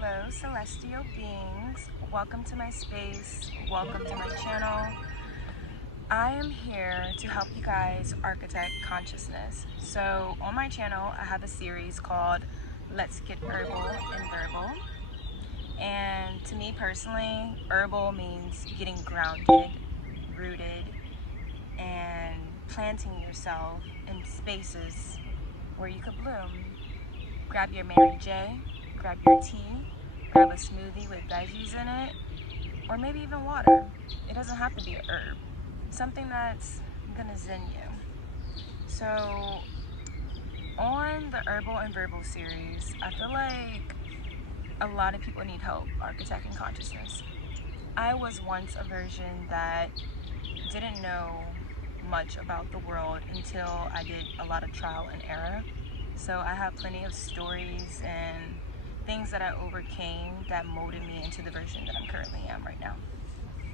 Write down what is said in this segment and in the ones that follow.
Hello, celestial beings. Welcome to my space. Welcome to my channel. I am here to help you guys architect consciousness. So on my channel, I have a series called Let's Get Herbal and Verbal. And to me personally, herbal means getting grounded, rooted, and planting yourself in spaces where you could bloom. Grab your Mary J, grab your tea, grab a smoothie with veggies in it, or maybe even water. It doesn't have to be a herb. Something that's gonna zen you. So on the Herbal and Verbal series, I feel like a lot of people need help architecting consciousness. I was once a version that didn't know much about the world until I did a lot of trial and error. So I have plenty of stories and things that I overcame that molded me into the version that I'm currently am right now.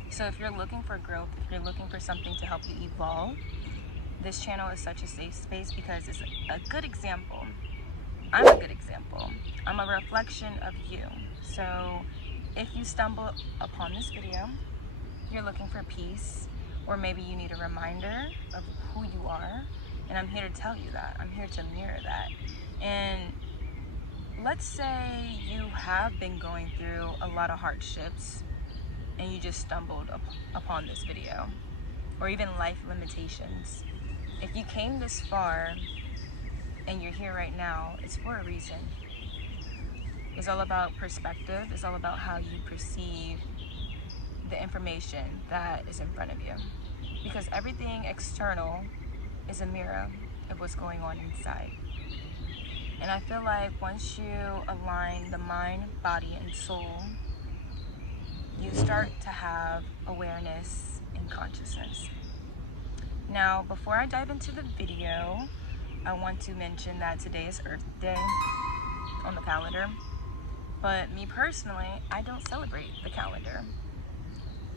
So if you're looking for growth, if you're looking for something to help you evolve, this channel is such a safe space because it's a good example. I'm a good example. I'm a reflection of you. So if you stumble upon this video, you're looking for peace, or maybe you need a reminder of who you are, and I'm here to tell you that. I'm here to mirror that. And let's say you have been going through a lot of hardships and you just stumbled upon this video, or even life limitations. If you came this far and you're here right now, it's for a reason. It's all about perspective. It's all about how you perceive the information that is in front of you. Because everything external is a mirror of what's going on inside. And I feel like once you align the mind, body, and soul, you start to have awareness and consciousness. Now, before I dive into the video, I want to mention that today is Earth Day on the calendar. But me personally, I don't celebrate the calendar.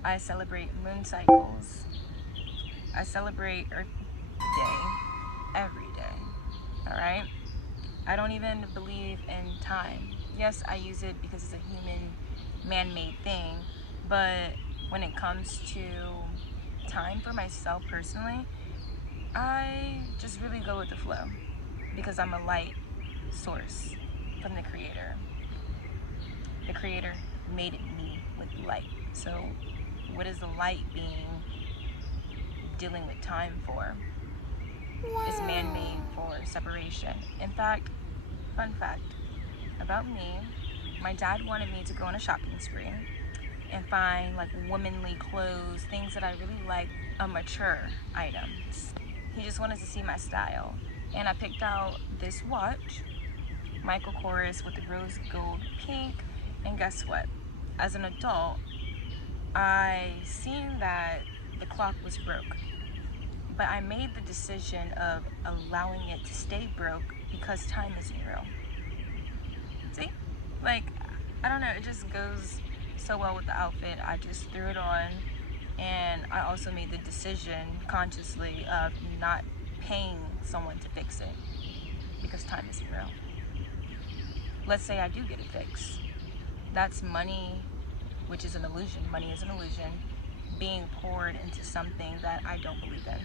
I celebrate moon cycles. I celebrate Earth Day every day, all right? I don't even believe in time. Yes, I use it because it's a human man-made thing, but when it comes to time for myself personally, I just really go with the flow because I'm a light source from the Creator. The Creator made me with light. So what is the light being dealing with time for? It's man-made for separation. In fact, fun fact about me, my dad wanted me to go on a shopping spree and find like womanly clothes, things that I really like, mature items. He just wanted to see my style. And I picked out this watch, Michael Kors, with the rose gold pink. And guess what? As an adult, I seen that the clock was broke. But I made the decision of allowing it to stay broke because time isn't real. See? Like, I don't know, it just goes so well with the outfit. I just threw it on, and I also made the decision consciously of not paying someone to fix it because time isn't real. Let's say I do get it fixed. That's money, which is an illusion. Money is an illusion being poured into something that I don't believe in.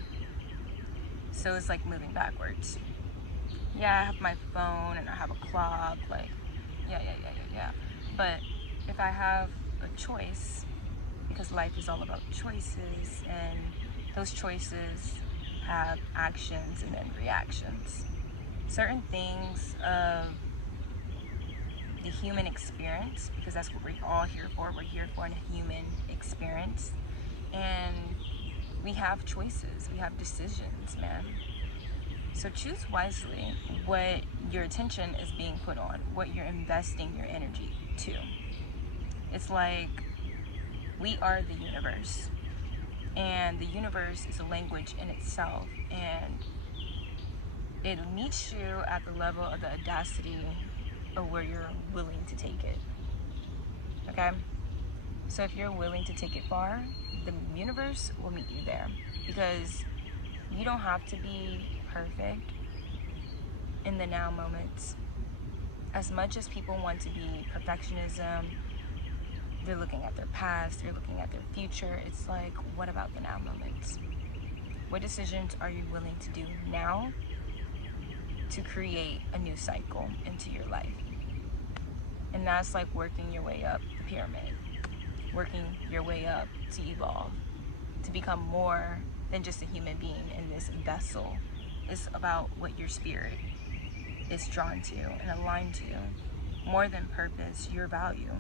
So it's like moving backwards. Yeah, I have my phone and I have a clock, like, yeah. But if I have a choice, because life is all about choices, and those choices have actions and then reactions. Certain things of the human experience, because that's what we're all here for. We're here for a human experience. And we have choices, we have decisions, man. So choose wisely what your attention is being put on, what you're investing your energy to. It's like we are the universe, and the universe is a language in itself, and it meets you at the level of the audacity of where you're willing to take it. Okay? So if you're willing to take it far, the universe will meet you there, because you don't have to be perfect in the now moments. As much as people want to be perfectionism, they're looking at their past, they're looking at their future. It's like, what about the now moments? What decisions are you willing to do now to create a new cycle into your life? And that's like working your way up the pyramid, working your way up to evolve, to become more than just a human being in this vessel. It's about what your spirit is drawn to and aligned to. More than purpose, your value.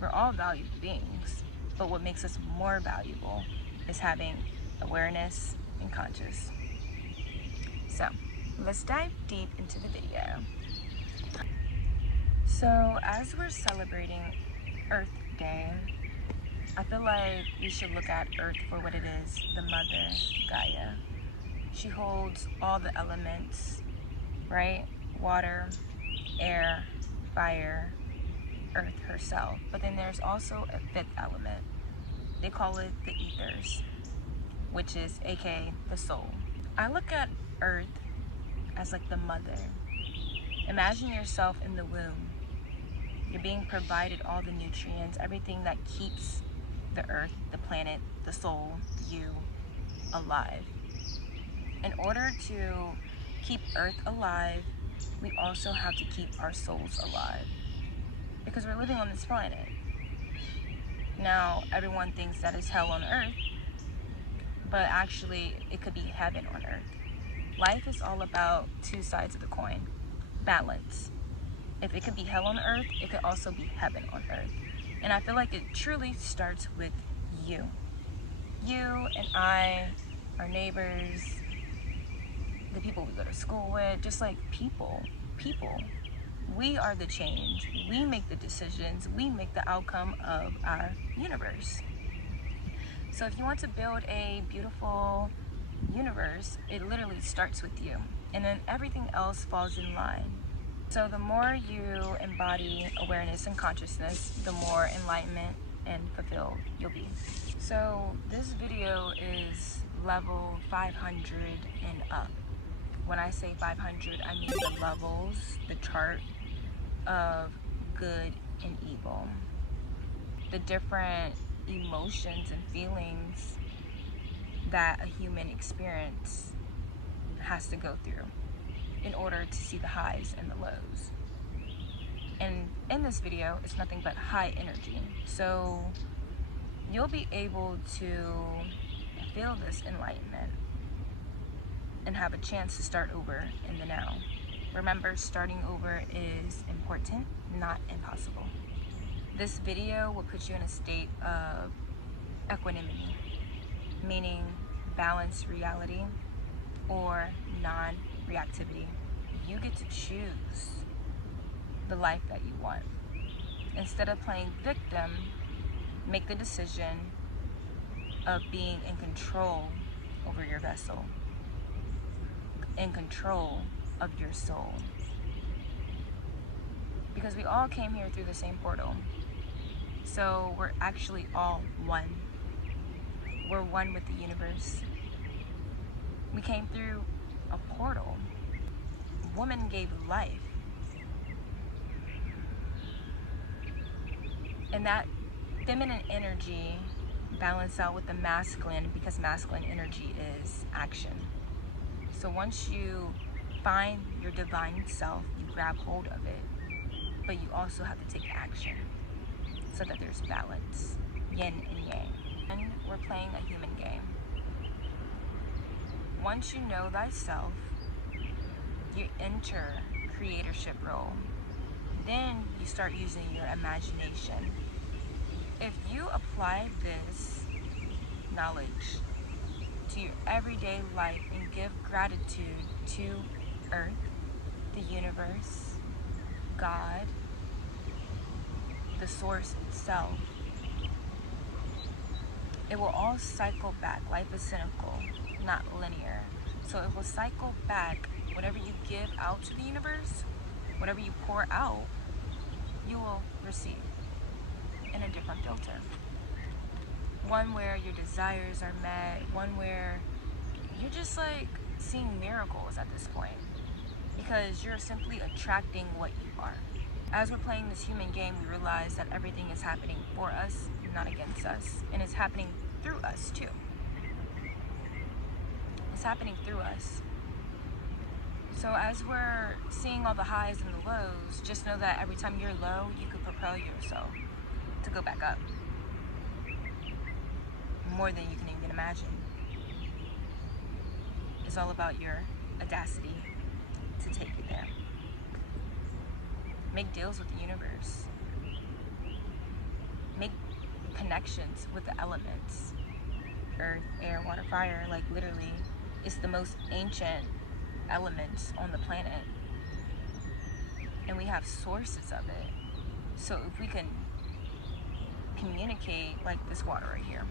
We're all valuable beings, but what makes us more valuable is having awareness and conscious. So let's dive deep into the video. So as we're celebrating Earth Day, I feel like we should look at Earth for what it is, the mother, Gaia. She holds all the elements, right? Water, air, fire, Earth herself. But then there's also a fifth element. They call it the ethers, which is aka the soul. I look at Earth as like the mother. Imagine yourself in the womb. You're being provided all the nutrients, everything that keeps the earth, the planet, the soul, you alive. In order to keep Earth alive, we also have to keep our souls alive, because we're living on this planet. Now, everyone thinks that is hell on earth, but actually it could be heaven on earth. Life is all about two sides of the coin. Balance. If it could be hell on earth, it could also be heaven on earth. And I feel like it truly starts with you. You and I, our neighbors, the people we go to school with, just like people. We are the change. We make the decisions. We make the outcome of our universe. So if you want to build a beautiful universe, it literally starts with you. And then everything else falls in line. So the more you embody awareness and consciousness, the more enlightenment and fulfilled you'll be. So this video is level 500 and up. When I say 500, I mean the levels, the chart of good and evil. The different emotions and feelings that a human experience has to go through in order to see the highs and the lows. And in this video, it's nothing but high energy. So you'll be able to feel this enlightenment and have a chance to start over in the now. Remember, starting over is important, not impossible. This video will put you in a state of equanimity, meaning balanced reality or non-reactivity. You get to choose the life that you want. Instead of playing victim, make the decision of being in control over your vessel, in control of your soul. Because we all came here through the same portal. So we're actually all one. We're one with the universe. We came through a portal. Woman gave life. And that feminine energy balanced out with the masculine, because masculine energy is action. So once you find your divine self, you grab hold of it, but you also have to take action so that there's balance, yin and yang. And we're playing a human game. Once you know thyself, you enter creatorship role. Then you start using your imagination. If you apply this knowledge to your everyday life and give gratitude to Earth, the universe, God, the source itself, it will all cycle back. Life is cyclical, not linear. So it will cycle back. Whatever you give out to the universe, whatever you pour out, you will receive in a different filter. One where your desires are met, one where you're just like seeing miracles at this point. because you're simply attracting what you are. As we're playing this human game, we realize that everything is happening for us, not against us, and it's happening through us too. It's happening through us. So as we're seeing all the highs and the lows, just know that every time you're low, you could propel yourself to go back up. More than you can even imagine. It's all about your audacity to take you there. Make deals with the universe. Make connections with the elements. Earth, air, water, fire, like literally, it's the most ancient elements on the planet. And we have sources of it. So if we can communicate, like this water right here.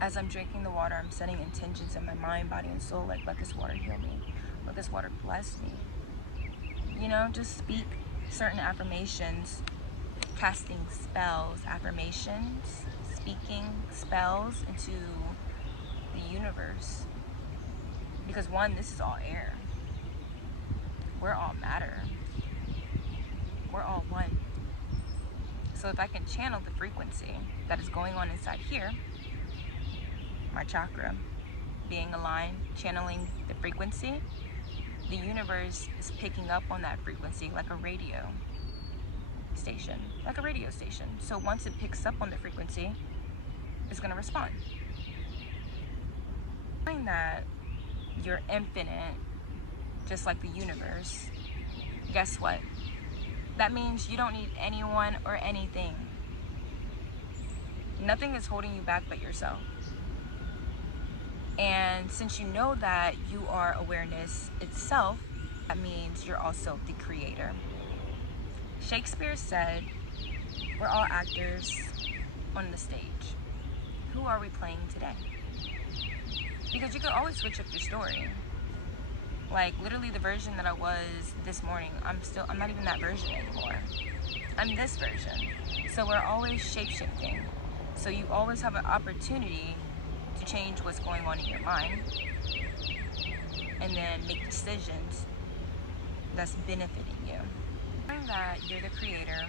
As I'm drinking the water, I'm setting intentions in my mind, body, and soul, like let this water heal me. Let this water bless me. You know, just speak certain affirmations, casting spells, affirmations, speaking spells into the universe. Because one, this is all air. We're all matter. We're all one. So if I can channel the frequency that is going on inside here, my chakra, being aligned, channeling the frequency, the universe is picking up on that frequency like a radio station. So once it picks up on the frequency, it's going to respond. Knowing that you're infinite, just like the universe, guess what? That means you don't need anyone or anything. Nothing is holding you back but yourself. And since you know that you are awareness itself, that means you're also the creator. Shakespeare said, we're all actors on the stage. Who are we playing today? Because you can always switch up your story. Like literally the version that I was this morning, I'm not even that version anymore. I'm this version. So we're always shape-shifting. So you always have an opportunity to change what's going on in your mind and then make decisions that's benefiting you. Knowing that you're the creator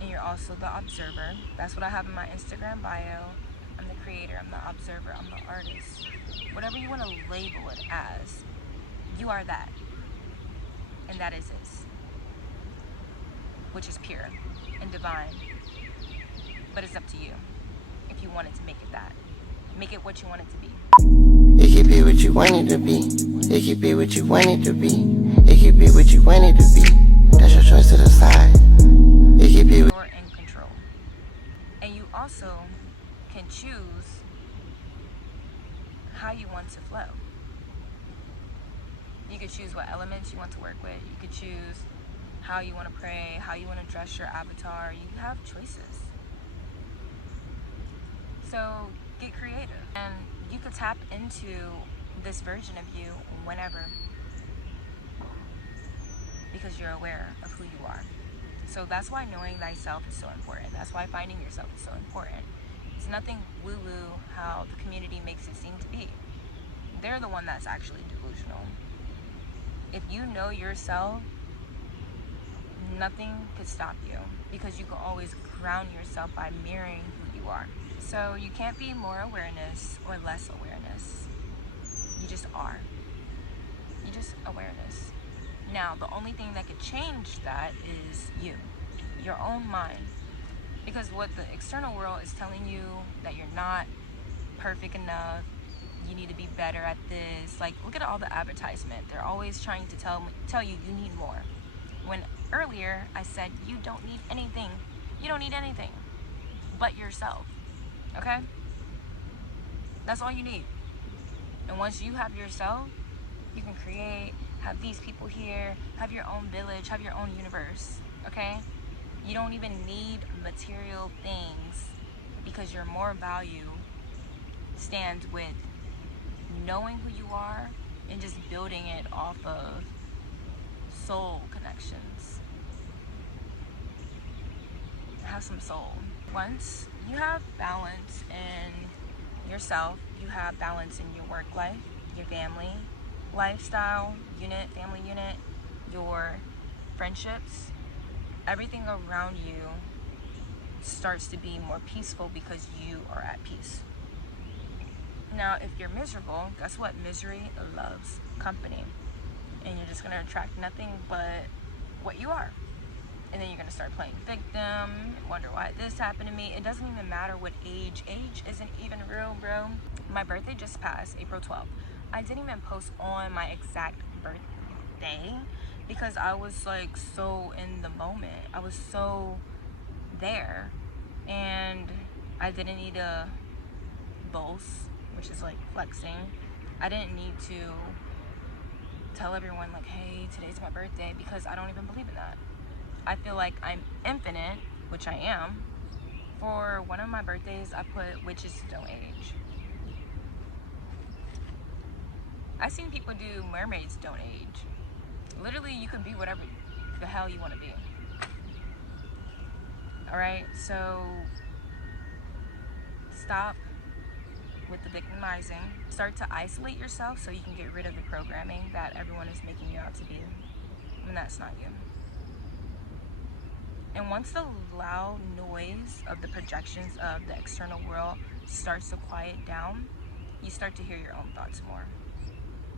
and you're also the observer. That's what I have in my Instagram bio. I'm the creator, I'm the observer, I'm the artist. Whatever you want to label it as, you are that. And that is this, which is pure and divine. But it's up to you if you wanted to make it that. Make it what you want it to be. It could be what you want it to be. It could be what you want it to be. It could be what you want it to be. That's your choice to decide. It could be. You're in control. And you also can choose how you want to flow. You could choose what elements you want to work with. You could choose how you want to pray, how you want to dress your avatar. You have choices. So get creative. And you could tap into this version of you whenever. Because you're aware of who you are. So that's why knowing thyself is so important. That's why finding yourself is so important. It's nothing woo-woo how the community makes it seem to be. They're the one that's actually delusional. If you know yourself, nothing could stop you because you can always ground yourself by mirroring who you are. So you can't be more awareness or less awareness. You just are. You just awareness. Now, the only thing that could change that is you, your own mind. Because what the external world is telling you that you're not perfect enough, you need to be better at this. Like, look at all the advertisement. They're always trying to tell you you need more. When earlier I said you don't need anything. You don't need anything but yourself. Okay? That's all you need. And once you have yourself, you can create, have these people here, have your own village, have your own universe. Okay? You don't even need material things because your more value stands with knowing who you are and just building it off of soul connections. Have some soul. Once you have balance in yourself, you have balance in your work life, your family, lifestyle, family unit, your friendships, everything around you starts to be more peaceful because you are at peace. Now, if you're miserable, guess what? Misery loves company. And you're just going to attract nothing but what you are. And then you're going to start playing victim, wonder why this happened to me. It doesn't even matter what age. Age isn't even real, bro. My birthday just passed, April 12th. I didn't even post on my exact birthday because I was like so in the moment. I was so there. And I didn't need to boast, which is like flexing. I didn't need to tell everyone like, hey, today's my birthday, because I don't even believe in that. I feel like I'm infinite, which I am. For one of my birthdays, I put witches don't age. I've seen people do mermaids don't age. Literally, you can be whatever the hell you want to be. Alright, so stop with the victimizing. Start to isolate yourself so you can get rid of the programming that everyone is making you out to be, when that's not you. And once the loud noise of the projections of the external world starts to quiet down, you start to hear your own thoughts more.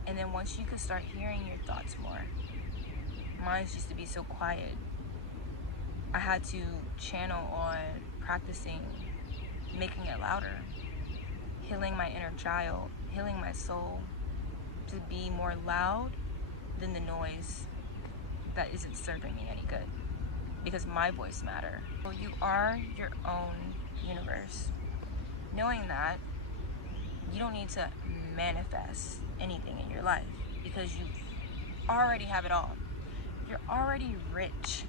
And then once you can start hearing your thoughts more, mine used to be so quiet. I had to channel on practicing making it louder, healing my inner child, healing my soul to be more loud than the noise that isn't serving me any good. Because my voice matters. So you are your own universe. Knowing that, you don't need to manifest anything in your life because you already have it all. You're already rich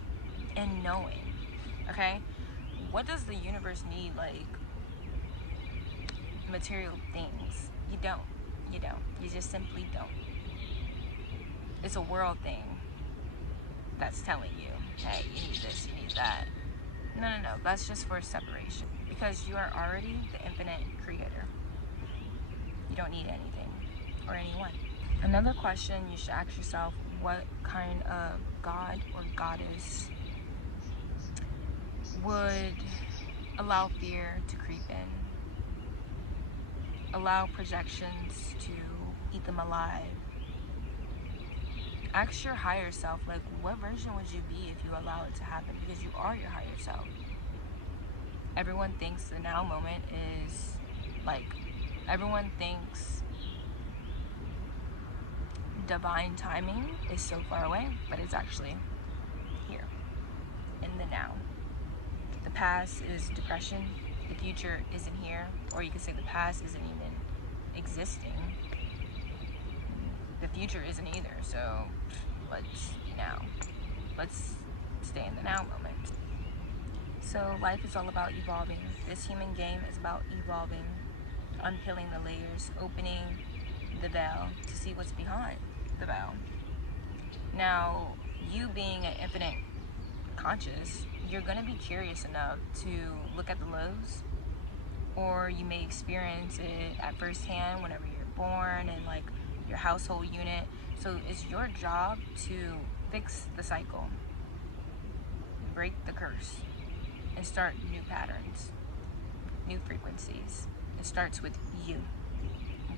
in knowing, okay? What does the universe need, like material things? You don't. You just simply don't. It's a world thing that's telling you, hey, you need this, you need that. No, that's just for separation, because you are already the infinite creator. You don't need anything or anyone. Another question you should ask yourself, what kind of god or goddess would allow fear to creep in, allow projections to eat them alive? Ask your higher self, like, what version would you be if you allow it to happen? Because you are your higher self. Everyone thinks the now moment is, like, everyone thinks divine timing is so far away, but it's actually here, in the now. The past is depression, the future isn't here, or you could say the past isn't even existing. The future isn't either, so let's stay in the now moment. So life is all about evolving. This human game is about evolving, unpeeling the layers, opening the veil to see what's behind the veil. Now, you being an infinite conscious, you're going to be curious enough to look at the lows, or you may experience it at first hand whenever you're born and like your household unit. So it's your job to fix the cycle, break the curse, and start new patterns, new frequencies. It starts with you.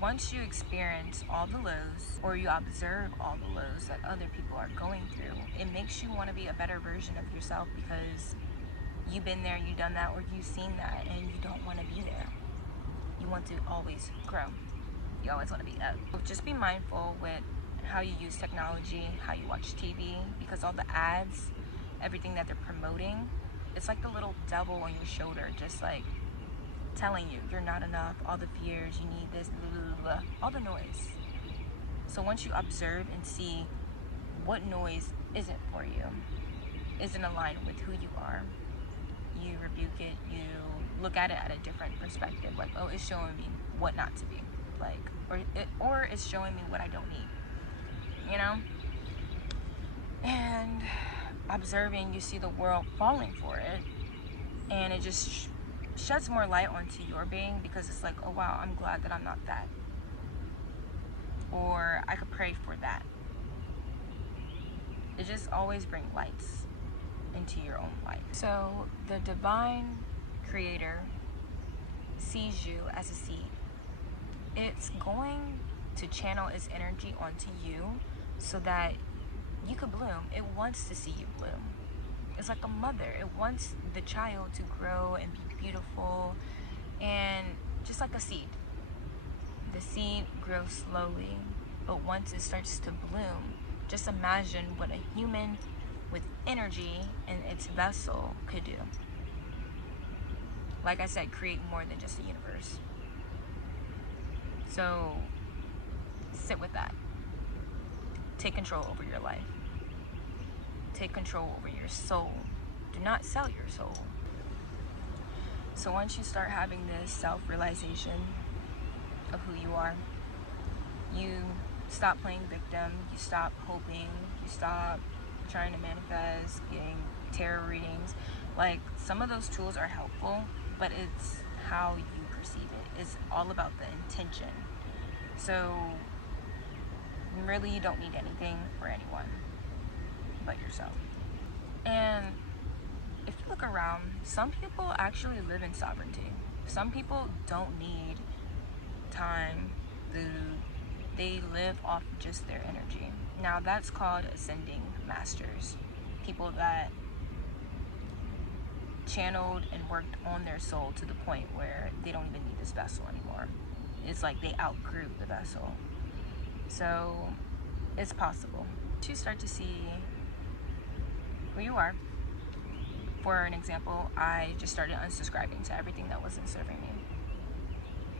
Once you experience all the lows, or you observe all the lows that other people are going through, it makes you want to be a better version of yourself, because you've been there, you've done that, or you've seen that, and you don't want to be there. You want to always grow. You always want to be up. So just be mindful with how you use technology, how you watch TV, because all the ads, everything that they're promoting, it's like the little devil on your shoulder, just like telling you you're not enough, all the fears, you need this, blah, blah, blah, all the noise. So once you observe and see what noise isn't for you, isn't aligned with who you are, you rebuke it, you look at it at a different perspective, like, oh, it's showing me what not to be, like, or it's showing me what I don't need, you know? And observing, you see the world falling for it, and it just sheds more light onto your being, because it's like, oh wow, I'm glad that I'm not that, or I could pray for that. It just always brings lights into your own life. So the divine creator sees you as a seed. It's going to channel its energy onto you so that you could bloom. It wants to see you bloom. It's like a mother. It wants the child to grow and be beautiful, and just like a seed. The seed grows slowly, but once it starts to bloom, just imagine what a human with energy in its vessel could do. Like I said, create more than just a universe. So sit with that. Take control over your life. Take control over your soul. Do not sell your soul. So once you start having this self-realization of who you are, you stop playing victim, you stop hoping, you stop trying to manifest, getting tarot readings. Like, some of those tools are helpful, but it's how you perceive it. It's all about the intention. So really, you don't need anything for anyone but yourself. And if you look around, some people actually live in sovereignty. Some people don't need time, food. They live off just their energy. Now that's called ascending masters. People that channeled and worked on their soul to the point where they don't even need this vessel anymore. It's like they outgrew the vessel. So it's possible. You start to see who you are. For an example, I just started unsubscribing to everything that wasn't serving me.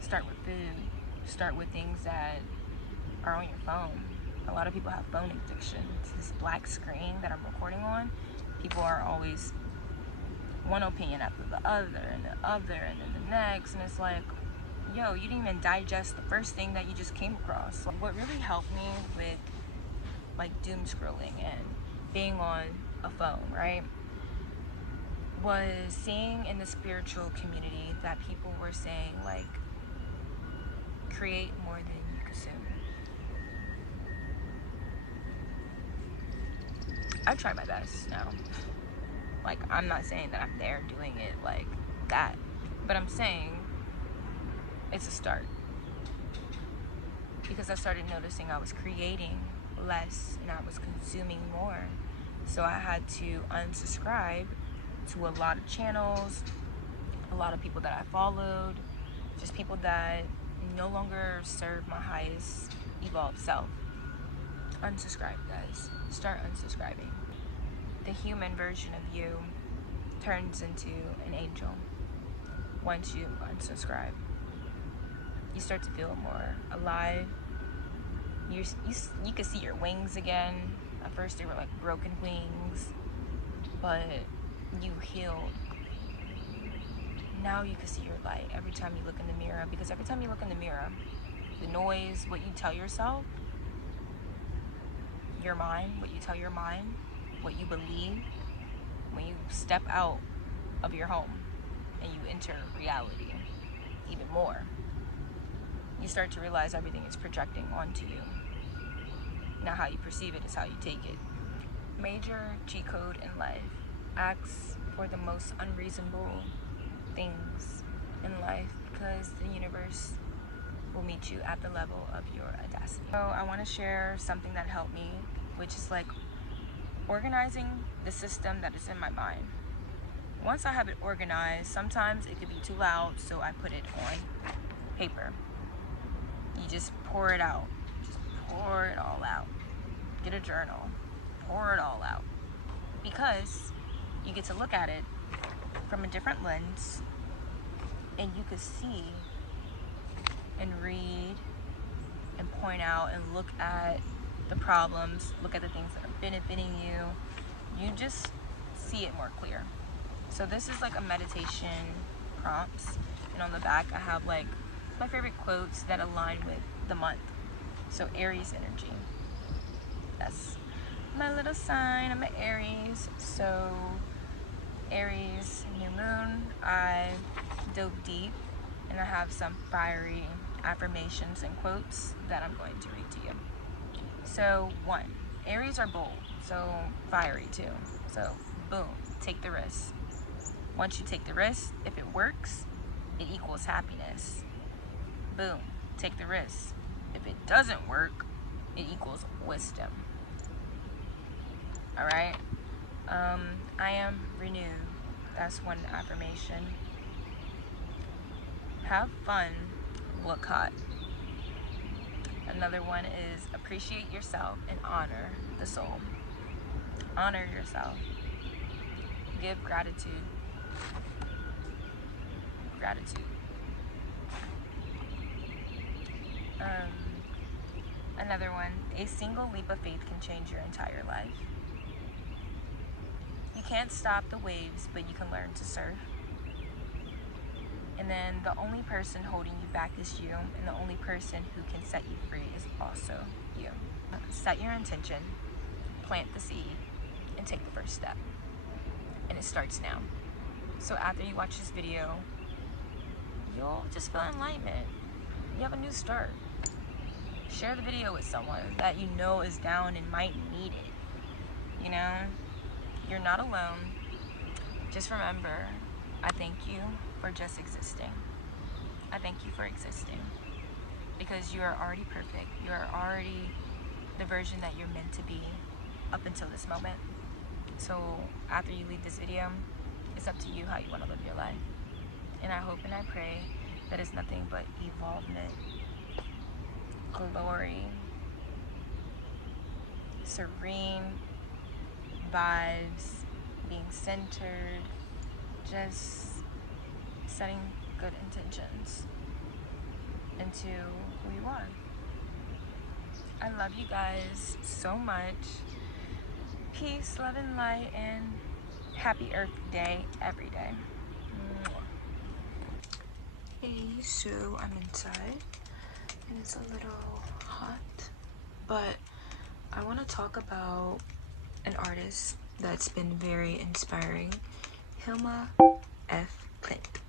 Start with food. Start with things that are on your phone. A lot of people have phone addiction. It's this black screen that I'm recording on. People are always one opinion after the other, and the other, and then the next, and it's like, yo, you didn't even digest the first thing that you just came across. So what really helped me with like doom scrolling and being on a phone, right, was seeing in the spiritual community that people were saying, like, create more than you consume. I try my best now. Like, I'm not saying that I'm there doing it like that, but I'm saying it's a start. Because I started noticing I was creating less and I was consuming more. So I had to unsubscribe to a lot of channels, a lot of people that I followed, just people that no longer serve my highest evolved self. Unsubscribe, guys. Start unsubscribing. The human version of you turns into an angel once you unsubscribe. You start to feel more alive. You can see your wings again. At first they were like broken wings, but you healed. Now you can see your light every time you look in the mirror, because every time you look in the mirror, the noise, what you tell yourself, your mind, what you tell your mind, what you believe, when you step out of your home and you enter reality even more, you start to realize everything is projecting onto you. Now how you perceive it is how you take it. Major cheat code in life: acts for the most unreasonable things in life, because the universe will meet you at the level of your audacity. So I want to share something that helped me, which is like organizing the system that is in my mind. Once I have it organized, sometimes it could be too loud, so I put it on paper. You just pour it out. Just pour it all out. Get a journal. Pour it all out. Because you get to look at it from a different lens, and you could see and read and point out and look at the problems, look at the things that are benefiting you. You just see it more clear. So this is like a meditation prompts, and on the back I have like my favorite quotes that align with the month. So Aries energy, that's my little sign. I'm an Aries. So Aries new moon, I dove deep and I have some fiery affirmations and quotes that I'm going to read to you. So 1, Aries are bold. So fiery too. So boom, take the risk. Once you take the risk, if it works, it equals happiness. Boom, take the risk. If it doesn't work, it equals wisdom. All right. I am renewed. That's one affirmation. Have fun. Look hot. Another one is appreciate yourself and honor the soul. Honor yourself. Give gratitude. Gratitude. Another one, a single leap of faith can change your entire life. You can't stop the waves, but you can learn to surf. And then the only person holding you back is you, and the only person who can set you free is also you. Set your intention, plant the seed, and take the first step. And it starts now. So after you watch this video, you'll just feel enlightenment. You have a new start. Share the video with someone that you know is down and might need it. You know, you're not alone. Just remember, I thank you for just existing. I thank you for existing because you are already perfect. You are already the version that you're meant to be up until this moment. So after you leave this video, it's up to you how you want to live your life. And I hope and I pray that it's nothing but evolvement, glory, serene vibes, being centered, just setting good intentions into who you are. I love you guys so much. Peace, love, and light, and happy Earth Day every day. Hey, so I'm inside and it's a little hot, but I want to talk about an artist that's been very inspiring, Hilma F. Klint.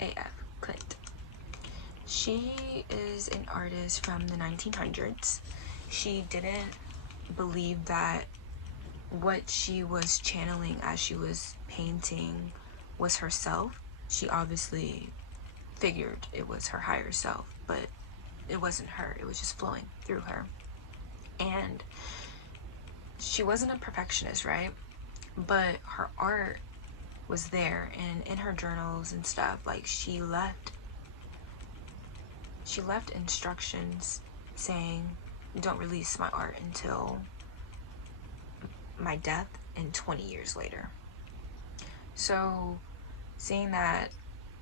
A.F. Klint. She is an artist from the 1900s. She didn't believe that what she was channeling as she was painting was herself. She obviously figured it was her higher self, but it wasn't her. It was just flowing through her. And she wasn't a perfectionist, right? But her art was there, and in her journals and stuff, like she left instructions saying, don't release my art until my death and 20 years later. So seeing that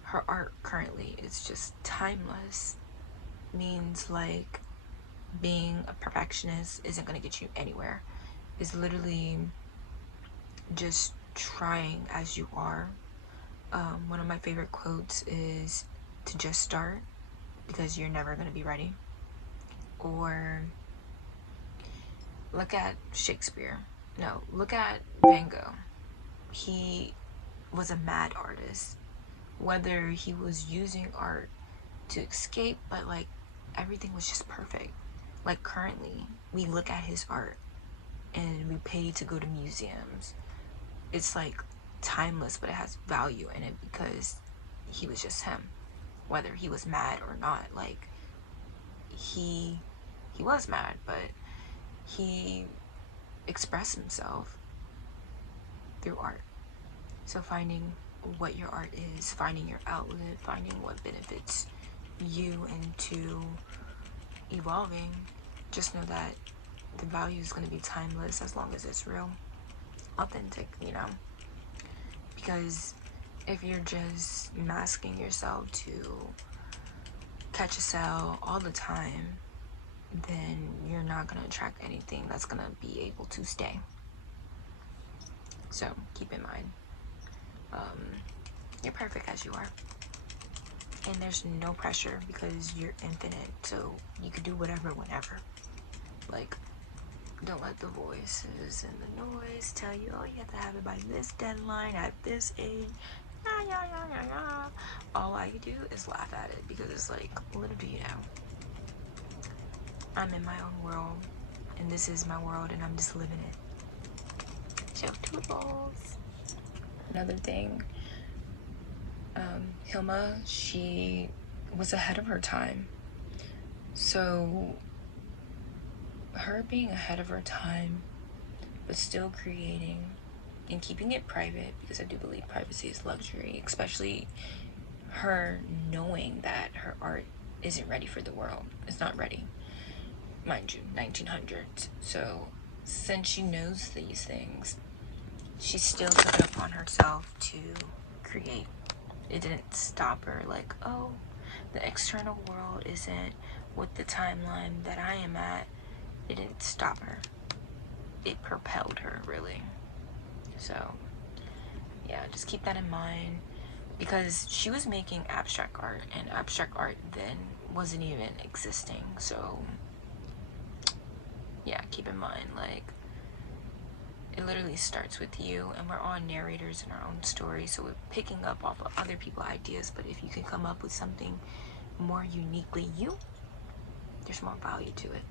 her art currently is just timeless means like being a perfectionist isn't going to get you anywhere. It's literally just trying as you are. One of my favorite quotes is to just start because you're never going to be ready. Or look at Shakespeare. No, look at Van Gogh. He was a mad artist. Whether he was using art to escape, but like everything was just perfect. Like currently, we look at his art and we pay to go to museums. It's like timeless, but it has value in it because he was just him. Whether he was mad or not, like he was mad, but he expressed himself through art. So finding what your art is, finding your outlet, finding what benefits you into evolving, just know that the value is going to be timeless as long as it's real, authentic, you know? Because if you're just masking yourself to catch a sale all the time, then you're not going to attract anything that's going to be able to stay. So keep in mind, you're perfect as you are, and there's no pressure because you're infinite, so you could do whatever whenever. Like, don't let the voices and the noise tell you, oh, you have to have it by this deadline at this age. All I do is laugh at it because it's like, little do you know, I'm in my own world and this is my world and I'm just living it. So toodles. Another thing, Hilma, she was ahead of her time. So her being ahead of her time, but still creating and keeping it private, because I do believe privacy is luxury, especially her knowing that her art isn't ready for the world. It's not ready, mind you, 1900s. So since she knows these things, she still took it upon herself to create. It didn't stop her like, oh, the external world isn't with the timeline that I am at. It didn't stop her. It propelled her, really. So yeah, just keep that in mind, because she was making abstract art, and abstract art then wasn't even existing. So yeah, keep in mind, like, it literally starts with you, and we're all narrators in our own story, so we're picking up off of other people's ideas. But if you can come up with something more uniquely you, there's more value to it.